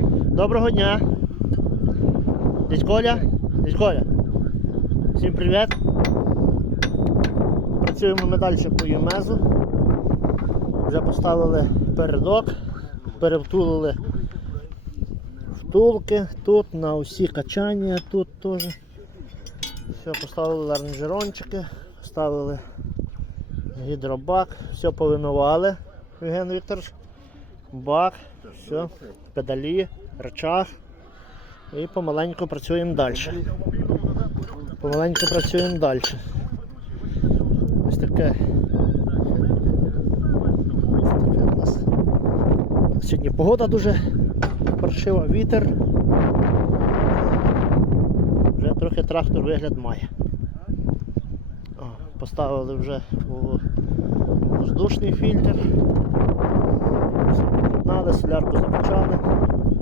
Доброго дня. Дядь Коля? Дядь Коля. Всім привіт. Працюємо ми далі по ЮМЕЗу. Вже поставили передок, перевтулили втулки тут на усі качання, тут теж. Все, поставили ларнжерончики, поставили гідробак, все повимивали, Євген Вікторович. Бак, все, педалі, рычаг. І помаленьку працюємо далі. Помаленьку працюємо далі. Ось таке. Ось таке у нас. Сьогодні погода дуже паршива, вітер. Вже трохи трактор вигляд має. О, поставили вже воздушний фільтр. Започали, солярку започали.